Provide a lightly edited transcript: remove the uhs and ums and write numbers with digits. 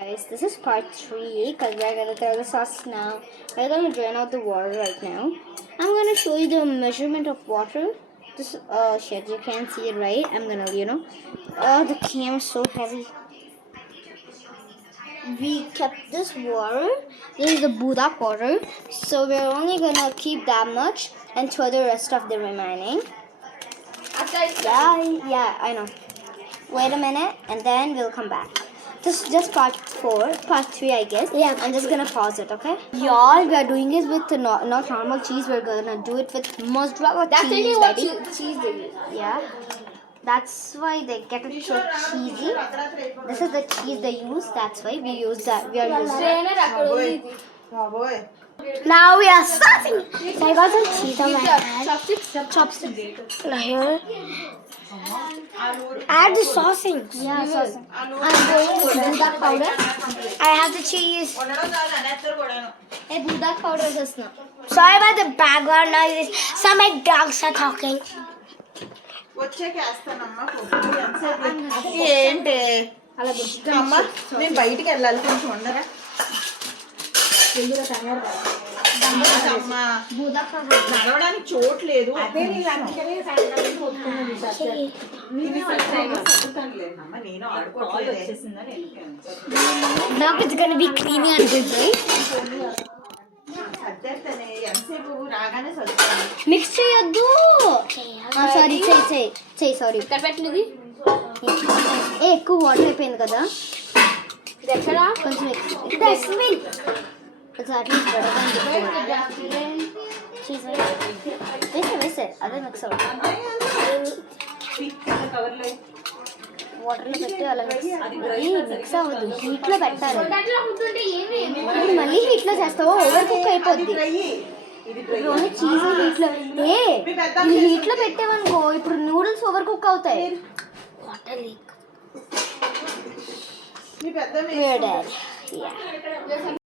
Guys, this is part 3 because we're going to throw the sauce now. We're going to drain out the water right now. I'm going to show you the measurement of water. This, shit, you can't see it right. I'm going to, the camera's so heavy. We kept this water. This is the Buddha water. So we're only going to keep that much and throw the rest of the remaining. Yeah, I know. Wait a minute and then we'll come back. This is just part 3 I guess. Yeah. I'm just gonna pause it, okay? Y'all, we are doing this with not normal cheese. We're gonna do it with mozzarella cheese. That's really what cheese they use. Yeah. That's why they get it so cheesy. This is the cheese they use. That's why we use that. We are using it. Now we are starting. So I got some cheese on my hand. Chopsticks. Now here. Add the saucing. Yeah, saucing. I'm going to Buddha powder. I have the cheese. Hey, Buddha powder just now. Sorry about the background noise. Some of my dogs are talking. నేను బయటికి వెళ్ళాలి కొంచెం ఉండరా నడవడానికి చోటు లేదు నేను ఆడుకోవట్లేదు ఎంతసేపు రాగానే మిక్స్ చేయొద్దు సారీ చెయ్యి సారీ ఇక్కడ పెట్టినది ఎక్కువ వాటర్ అయిపోయింది కదా ఇది ఎక్కడ కొంచెం వేసే అదే మిక్స్ వాటర్లో పెట్టి అలా మిక్స్ అవ్వదు హీట్లో పెట్టాలి ఇప్పుడు మళ్ళీ హీట్లో చేస్తావో ఓవర్ కుక్ అయిపోద్ది ఇప్పుడు ఓన్లీ చీజ్ హీట్లో ఇది హీట్లో పెట్టావనుకో ఇప్పుడు నూడిల్స్ ఓవర్ కుక్ అవుతాయి వాటర్ లీక్